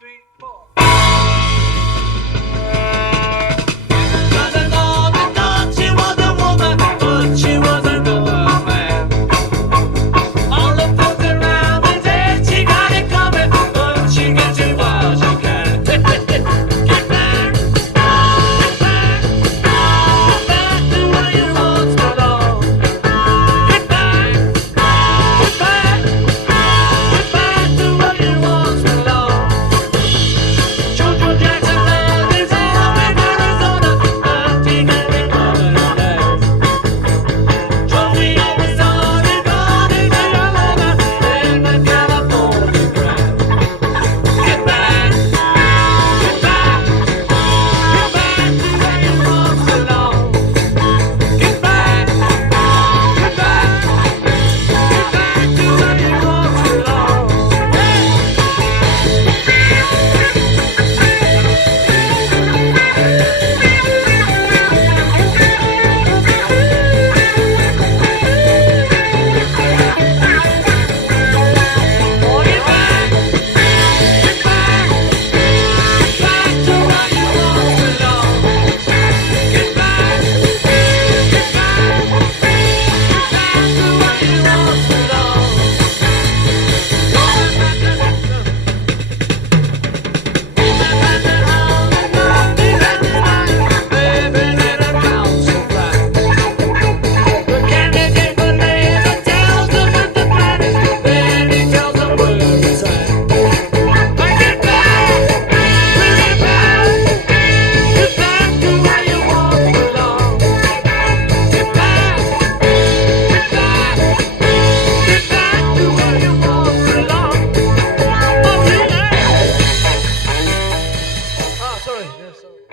three, four. She was a woman, but she was a good man. All the folks around me say she got it coming, but she gets it while she can. Get back, get back, get back to where you once belonged. Get back, get back, get back to where you once belonged. Jojo Jackson left his home in Arizona, but he can't be coming alive. Joey always on and gone in Arizona, in the California ground. Get back, get back, get back to where you once belonged. Get back, get back, get back to where you once belonged. Sorry.